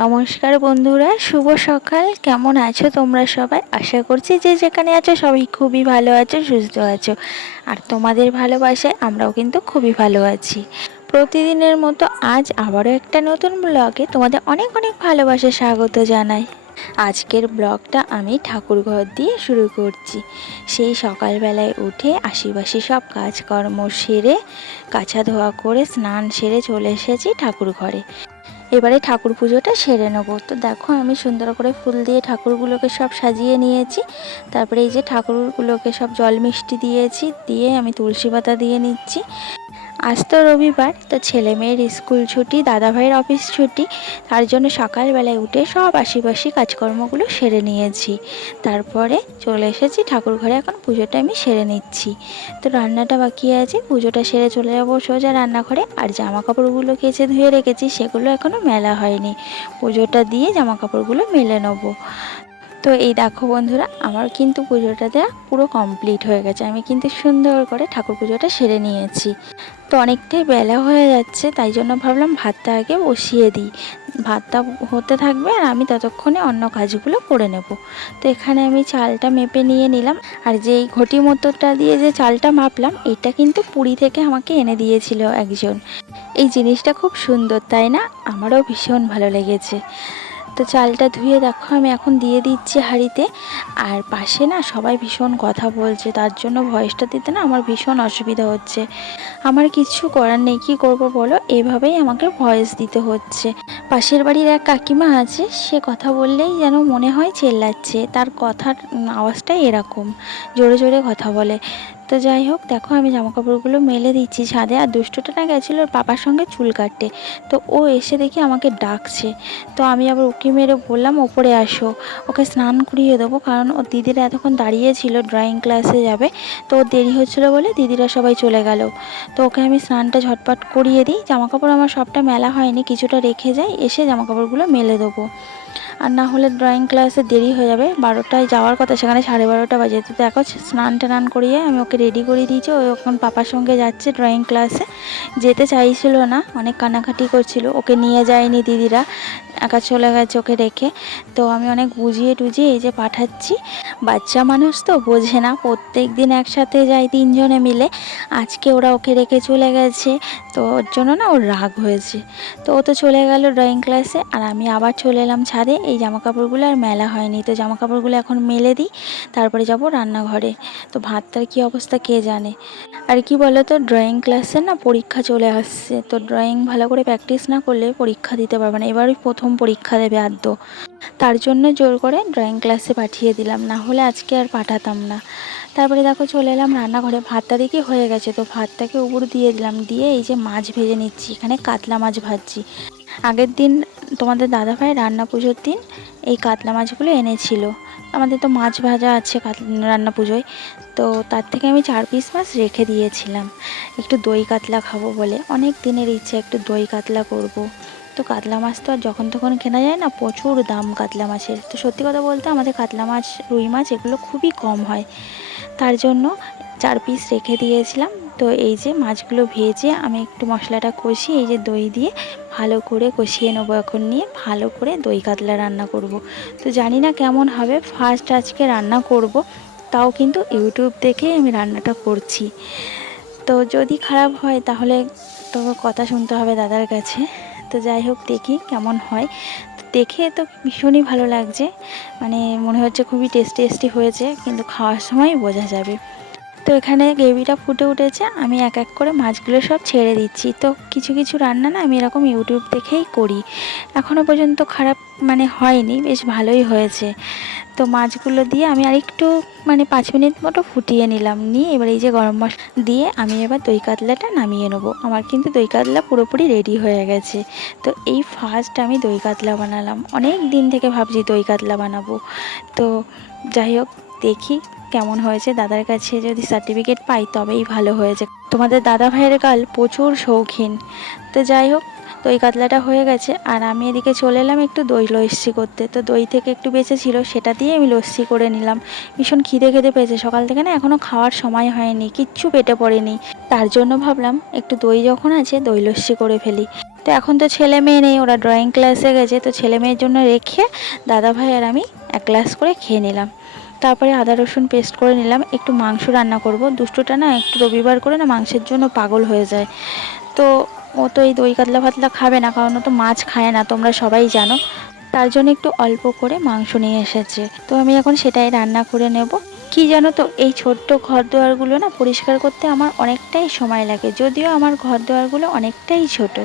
নমস্কার বন্ধুরা, শুভ সকাল। কেমন আছো তোমরা সবাই? আশা করছি যে যেখানে আছো সবাই খুবই ভালো আছো, সুস্থ আছো। আর তোমাদের ভালোবাসায় আমরাও কিন্তু খুবই ভালো আছি। প্রতিদিনের মতো আজ আবারও একটা নতুন ব্লগে তোমাদের অনেক অনেক ভালোবাসা স্বাগত জানাই। আজকের ব্লগটা আমি ঠাকুরঘর দিয়ে শুরু করছি। সেই সকালবেলায় উঠে আশিবাসি সব কাজকর্ম সেরে, কাছা ধোয়া করে স্নান সেরে চলে এসেছি ঠাকুর ঘরে। এবারে ঠাকুর পুজোটা সেরে নেবো। তো দেখো, আমি সুন্দর করে ফুল দিয়ে ঠাকুরগুলোকে সব সাজিয়ে নিয়েছি। তারপরে এই যে ঠাকুরগুলোকে সব জল মিষ্টি দিয়েছি, দিয়ে আমি তুলসী পাতা দিয়ে নিচ্ছি। আজ তো রবিবার, তো ছেলে মেয়ের স্কুল ছুটি, দাদা ভাইয়ের অফিস ছুটি। তার জন্য সকালবেলায় উঠে সব আশিপাশি কাজকর্মগুলো সেরে নিয়েছি। তারপরে চলে এসেছি ঠাকুর ঘরে, এখন পুজোটা আমি সেরে নিচ্ছি। তো রান্নাটা বাকি আছে, পুজোটা সেরে চলে যাবো সোজা রান্নাঘরে। আর জামা কাপড়গুলো কেচে ধুয়ে রেখেছি, সেগুলো এখনও মেলা হয়নি। পুজোটা দিয়ে জামা কাপড়গুলো মেলে নেবো। তো এই দেখো বন্ধুরা, আমার কিন্তু পুজোটা দেওয়া পুরো কমপ্লিট হয়ে গেছে। আমি কিন্তু সুন্দর করে ঠাকুর পুজোটা সেরে নিয়েছি। তো অনেকটাই বেলা হয়ে যাচ্ছে, তাই জন্য ভাবলাম ভাতটা আগে বসিয়ে দিই। ভাতটা হতে থাকবে আর আমি ততক্ষণে অন্য কাজগুলো করে নেব। তো এখানে আমি চালটা মেপে নিয়ে নিলাম। আর যে এই ঘটি মতোটা দিয়ে যে চালটা মাপলাম, এটা কিন্তু পুরী থেকে আমাকে এনে দিয়েছিল একজন। এই জিনিসটা খুব সুন্দর, তাই না? আমারও ভীষণ ভালো লেগেছে। তো চালটা ধুয়ে দেখো আমি এখন দিয়ে দিচ্ছি হাঁড়িতে। আর পাশে না সবাই ভীষণ কথা বলছে, তার জন্য ভয়েসটা দিতে না আমার ভীষণ অসুবিধা হচ্ছে। আমার কিছু করার নেই, কী করবো বলো, এভাবেই আমাকে ভয়েস দিতে হচ্ছে। পাশের বাড়ির এক কাকিমা আছে, সে কথা বললেই যেন মনে হয় চেল্লাচ্ছে। তার কথার আওয়াজটাই এরকম, জোরে জোরে কথা বলে। তো যাই হোক, দেখো আমি জামাকাপড়গুলো মেলে দিচ্ছি ছাদে। আর দুষ্টুটা না গেছিলো ওর পাপার সঙ্গে চুল কাটতে, তো ও এসে দেখি আমাকে ডাকছে। তো আমি আবার উঁকি মেরে বললাম ওপরে আসো, ওকে স্নান করিয়ে দেবো, কারণ ওর দিদিরা এতক্ষণ দাঁড়িয়েছিল, ড্রয়িং ক্লাসে যাবে। তো ওর দেরি হচ্ছিলো বলে দিদিরা সবাই চলে গেল। তো ওকে আমি স্নানটা ঝটপট করিয়ে দিই। জামাকাপড় আমার সবটা মেলা হয়নি, কিছুটা রেখে যাই, এসে জামাকাপড়গুলো মেলে দেবো। আর না হলে ড্রয়িং ক্লাসে দেরি হয়ে যাবে, 12টায় যাওয়ার কথা, সেখানে 12:30 বাজে। তো দেখো স্নান টান করিয়ে আমি ওকে রেডি করে দিয়েছি। ও এখন পাপার সঙ্গে যাচ্ছে ড্রয়িং ক্লাসে। যেতে চাইছিল না, অনেক কান্নাকাটি করছিল, ওকে নিয়ে যায়নি দিদিরা, একা চলে গেছে ওকে রেখে। তো আমি অনেক বুঝিয়ে টুঝিয়ে এই যে পাঠাচ্ছি। বাচ্চা মানুষ তো বোঝে না, প্রত্যেক দিন একসাথে যায় 3 জনে মিলে। আজকে ওরা ওকে রেখে চলে গেছে, তো ওর জন্য না ওর রাগ হয়েছে। তো ও তো চলে গেল ড্রয়িং ক্লাসে, আর আমি আবার চলে এলাম ছাদে। এই জামাকাপড়গুলো আর মেলা হয়নি, তো জামাকাপড়গুলো এখন মেলে দিই, তারপরে যাব রান্নাঘরে। তো ভাতটার কী অবস্থা কে জানে। আর কি বলো তো, ড্রয়িং ক্লাসে না পরীক্ষা চলে আসছে, তো ড্রয়িং ভালো করে প্র্যাকটিস না করলে পরীক্ষা দিতে পারবে না। এবারই প্রথম পরীক্ষা দেবে আদ্য, তার জন্য জোর করে ড্রয়িং ক্লাসে পাঠিয়ে দিলাম, না হলে আজকে আর পাঠাতাম না। তারপরে দেখো চলে এলাম রান্নাঘরে, ভাতটা দেখি হয়ে গেছে, তো ভাতটাকে উপর দিয়ে দিলাম, দিয়ে এই যে মাছ ভেজে নিচ্ছি। এখানে কাতলা মাছ ভাজছি। আগের দিন তোমাদের দাদাভাই রান্না পুজোর দিন এই কাতলা মাছগুলো এনেছিল। আমাদের তো মাছ ভাজা আছে রান্না পুজোয়, তো তার থেকে আমি 4 পিস মাছ রেখে দিয়েছিলাম একটু দই কাতলা খাবো বলে। অনেক দিনের ইচ্ছে একটু দই কাতলা করব। তো কাতলা মাছ তো আর যখন তখন কেনা যায় না, প্রচুর দাম কাতলা মাছের। তো সত্যি কথা বলতে আমাদের কাতলা মাছ, রুই মাছ এগুলো খুবই কম হয়, তার জন্য 4 পিস রেখে দিয়েছিলাম। তো এই যে মাছগুলো ভেজে আমি একটু মশলাটা কষিয়ে এই যে দই দিয়ে ভালো করে কষিয়ে নেবো। এখন নিয়ে ভালো করে দই কাতলা রান্না করব। তো জানি না কেমন হবে, ফার্স্ট আজকে রান্না করব, তাও কিন্তু ইউটিউব দেখেই আমি রান্নাটা করছি। তো যদি খারাপ হয় তাহলে তো কথা শুনতে হবে দাদার কাছে। তো যাই হোক, দেখি কেমন হয়। দেখে তো ভীষণই ভালো লাগছে, মানে মনে হচ্ছে খুবই টেস্টি হয়েছে, কিন্তু খাওয়ার সময় বোঝা যাবে। তো এখানে গ্রেভিটা ফুটে উঠেছে, আমি এক এক করে মাছগুলো সব ছেড়ে দিচ্ছি। তো কিছু কিছু রান্না না আমি এরকম ইউটিউব দেখেই করি, এখনও পর্যন্ত খারাপ মানে হয়নি, বেশ ভালোই হয়েছে। তো মাছগুলো দিয়ে আমি আরেকটু 5 মিনিট মতো ফুটিয়ে নিলাম, নিয়ে এবার এই যে গরম মশলা দিয়ে আমি এবার দই কাতলাটা নামিয়ে নেবো। আমার কিন্তু দই কাতলা পুরোপুরি রেডি হয়ে গেছে। তো এই ফার্স্ট আমি দই কাতলা বানালাম, অনেক দিন থেকে ভাবছি দই কাতলা বানাবো। তো যাই হোক, দেখি কেমন হয়েছে। দাদার কাছে যদি সার্টিফিকেট পাই তবেই ভালো হয়েছে। তোমাদের দাদা ভাইয়ের গাল প্রচুর শৌখিন। তো যাই হোক, দই কাতলাটা হয়ে গেছে, আর আমি এদিকে চলে এলাম একটু দই লস্যি করতে। তো দই থেকে একটু বেঁচে ছিল, সেটা দিয়ে আমি লস্যি করে নিলাম। ভীষণ খিদে পেয়েছে সকাল থেকে না, এখনও খাওয়ার সময় হয়নি, কিচ্ছু পেটে পড়েনি। তার জন্য ভাবলাম একটু দই যখন আছে দই লস্যি করে ফেলি। তো এখন তো ছেলে মেয়ে নেই, ওরা ড্রয়িং ক্লাসে গেছে, তো ছেলে মেয়ের জন্য রেখে দাদাভাই আর আমি এক গ্লাস করে খেয়ে নিলাম। তারপরে আদা রসুন পেস্ট করে নিলাম, একটু মাংস রান্না করব। দুষ্টুটা না একটু রবিবার করে না মাংসের জন্য পাগল হয়ে যায়। তো ও তো এই দই কাতলা ফাতলা খাবে না, কারণ ও তো মাছ খায় না, তোমরা সবাই জানো। তার জন্য একটু অল্প করে মাংস নিয়ে এসেছে, তো আমি এখন সেটাই রান্না করে নেব। কি জানো তো, এই ছোট্ট ঘর দুয়ারগুলো না পরিষ্কার করতে আমার অনেকটাই সময় লাগে, যদিও আমার ঘর দুয়ারগুলো অনেকটাই ছোট।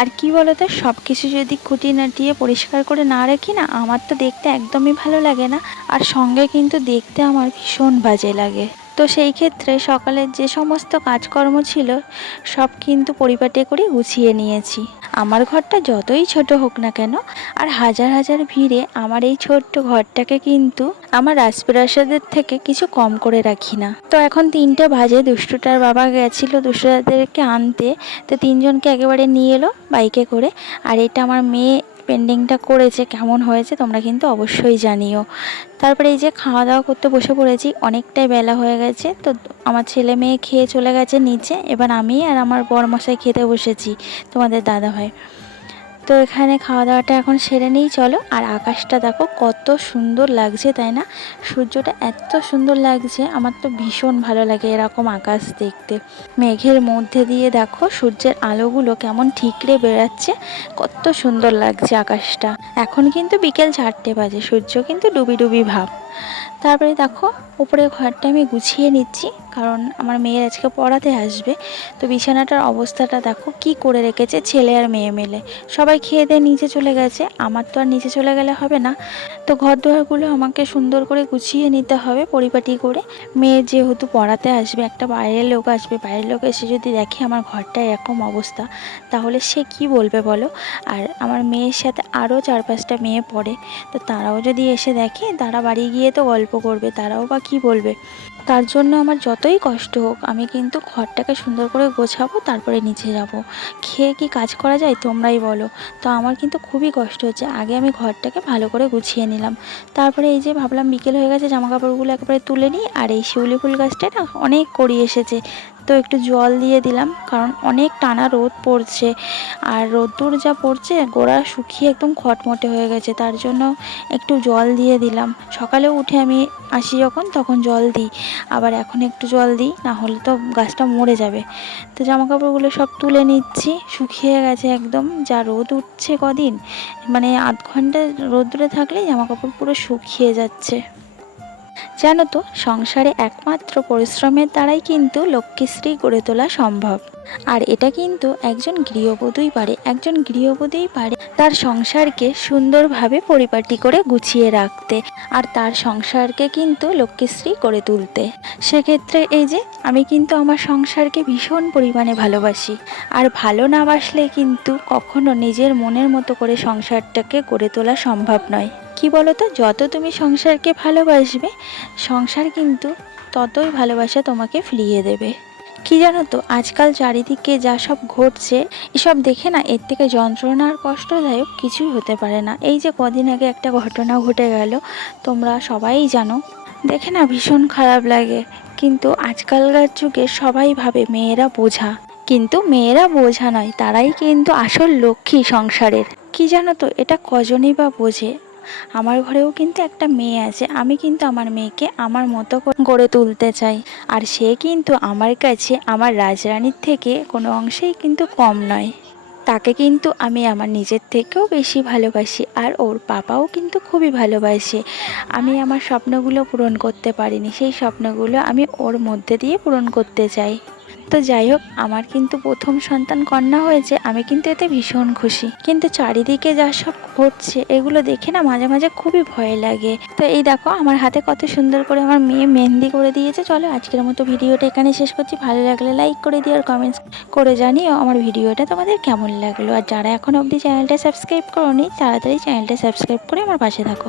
আর কি বলতো, সব কিছু যদি খুঁটিনাটিয়ে পরিষ্কার করে না রাখি না, আমার তো দেখতে একদমই ভালো লাগে না, আর সঙ্গে কিন্তু দেখতে আমার ভীষণ বাজে লাগে। তো সেই ক্ষেত্রে সকালের যে সমস্ত কাজকর্ম ছিল সব কিন্তু পরিপাটি করে গুছিয়ে নিয়েছি। আমার ঘরটা যতই ছোট হোক না কেন, আর হাজার হাজার ভিড়ে আমার এই ছোট্ট ঘরটাকে কিন্তু আমার রাজপ্রাসাদের থেকে কিছু কম করে রাখি না। তো এখন 3টে বাজে, দুষ্টুটার বাবা গেছিলো দুষ্টুটাদেরকে আনতে, তো 3জনকে একেবারে নিয়ে এলো বাইকে করে। আর এটা আমার মেয়ে পেন্ডিংটা করেছে, কেমন হয়েছে তোমরা কিন্তু অবশ্যই জানিও। তারপরে এই যে খাওয়া দাওয়া করতে বসে পড়েছি, অনেকটাই বেলা হয়ে গেছে। তো আমার ছেলে মেয়ে খেয়ে চলে গেছে নিচে, এবার আমি আর আমার বরমশাই খেতে বসেছি, তোমাদের দাদাভাই। তো এখানে খাওয়া দাওয়াটা এখন সেরে নিই চলো। আর আকাশটা দেখো কত সুন্দর লাগছে, তাই না? সূর্যটা এত সুন্দর লাগছে, আমার তো ভীষণ ভালো লাগে এরকম আকাশ দেখতে। মেঘের মধ্যে দিয়ে দেখো সূর্যের আলোগুলো কেমন ঠিকরে বেড়াচ্ছে, কত সুন্দর লাগছে আকাশটা। এখন কিন্তু বিকেল 4টে বাজে, সূর্য কিন্তু ডুবি ডুবি ভাব। তারপরে দেখো উপরে ঘরটা আমি গুছিয়ে নিচ্ছি, কারণ আমার মেয়ের আজকে পড়াতে আসবে। তো বিছানাটার অবস্থাটা দেখো কি করে রেখেছে ছেলে আর মেয়ে মিলে। সবাই খেয়ে দিয়ে নিচে চলে গেছে, আমার তো আর নিচে চলে গেলে হবে না। তো ঘর দুয়ারগুলো আমাকে সুন্দর করে গুছিয়ে নিতে হবে পরিপাটি করে। মেয়ে যেহেতু পড়াতে আসবে, একটা বাইরের লোক আসবে, বাইরের লোক এসে যদি দেখে আমার ঘরটা এরকম অবস্থা, তাহলে সে কি বলবে বলো? আর আমার মেয়ের সাথে আরও 4-5টা মেয়ে পড়ে, তো তারাও যদি এসে দেখে, তারা বাড়ি গিয়ে তো গল্প করবে, তারাও বা কী বলবে। তার জন্য আমার যতই কষ্ট হোক আমি কিন্তু ঘরটাকে সুন্দর করে গোছাবো, তারপরে নিচে যাব। খেয়ে কি কাজ করা যায় তোমরাই বলো? তো আমার কিন্তু খুবই কষ্ট হচ্ছে, আগে আমি ঘরটাকে ভালো করে গুছিয়ে নিলাম। তারপরে এই যে ভাবলাম বিকেল হয়ে গেছে, জামা কাপড়গুলো একেবারে তুলে নিই। আর এই শিউলি ফুল গাছটা না অনেক কড়ি এসেছে, তো একটু জল দিয়ে দিলাম, কারণ অনেক টানা রোদ পড়ছে। আর রোদ্দুর যা পড়ছে, গোড়া শুকিয়ে একদম খটমটে হয়ে গেছে, তার জন্য একটু জল দিয়ে দিলাম। সকালে উঠে আমি আসি যখন, তখন জল দিই, আবার এখন একটু জল দিই, না হলে তো গাছটা মরে যাবে। তো জামা কাপড়গুলো সব তুলে নিচ্ছি, শুকিয়ে গেছে একদম, যা রোদ উঠছে কদিন, মানে আধ ঘন্টা রোদ্দুরে থাকলেই জামা কাপড় পুরো শুকিয়ে যাচ্ছে। জানো তো, সংসারে একমাত্র পরিশ্রমের দ্বারাই কিন্তু লক্ষ্মীশ্রী গড়ে তোলা সম্ভব। আর এটা কিন্তু একজন গৃহবধূই পারে, একজন গৃহবধূই পারে তার সংসারকে সুন্দরভাবে পরিপাটি করে গুছিয়ে রাখতে, আর তার সংসারকে কিন্তু লক্ষ্মীশ্রী করে তুলতে। সেক্ষেত্রে এই যে আমি কিন্তু আমার সংসারকে ভীষণ পরিমাণে ভালোবাসি, আর ভালো না বাসলে কিন্তু কখনো নিজের মনের মতো করে সংসারটাকে গড়ে তোলা সম্ভব নয়। কি বলতো, যত তুমি সংসারকে ভালোবাসবে, সংসার কিন্তু ততই ভালোবাসা তোমাকে ফিরিয়ে দেবে। কি জানো তো, আজকাল চারিদিকে যা সব ঘটছে, এসব দেখে না এর থেকে যন্ত্রণা আর কষ্টদায়ক কিছুই হতে পারে না। এই যে কদিন আগে একটা ঘটনা ঘটে গেল, তোমরা সবাই জানো, দেখে না ভীষণ খারাপ লাগে। কিন্তু আজকালকার যুগে সবাই ভাবে মেয়েরা বোঝা, কিন্তু মেয়েরা বোঝা নয়, তারাই কিন্তু আসল লক্ষ্মী সংসারের। কি জানো তো, এটা কজনই বা বোঝে। আমার ঘরেও কিন্তু একটা মেয়ে আছে, আমি কিন্তু আমার মেয়েকে আমার মতো করে গড়ে তুলতে চাই, আর সে কিন্তু আমার কাছে আমার রাজরানীর থেকে কোনো অংশেই কিন্তু কম নয়। তাকে কিন্তু আমি আমার নিজের থেকেও বেশি ভালোবাসি, আর ওর বাবাও কিন্তু খুবই ভালোবাসে। আমি আমার স্বপ্নগুলো পূরণ করতে পারিনি, সেই স্বপ্নগুলো আমি ওর মধ্যে দিয়ে পূরণ করতে চাই। তো যাই হোক, আমার কিন্তু প্রথম সন্তান কন্যা হয়েছে, আমি কিন্তু এতে ভীষণ খুশি। কিন্তু চারিদিকে যা সব ঘটছে, এগুলো দেখে না মাঝে মাঝে খুবই ভয় লাগে। তো এই দেখো আমার হাতে কত সুন্দর করে আমার মেয়ে মেহেন্দি করে দিয়েছে। চলো আজকের মতো ভিডিওটা এখানে শেষ করছি। ভালো লাগলে লাইক করে দিও, আর কমেন্টস করে জানিও আমার ভিডিওটা তোমাদের কেমন লাগলো। আর যারা এখন অবধি চ্যানেলটা সাবস্ক্রাইব করোনি, তাড়াতাড়ি চ্যানেলটা সাবস্ক্রাইব করে আমার পাশে থাকো।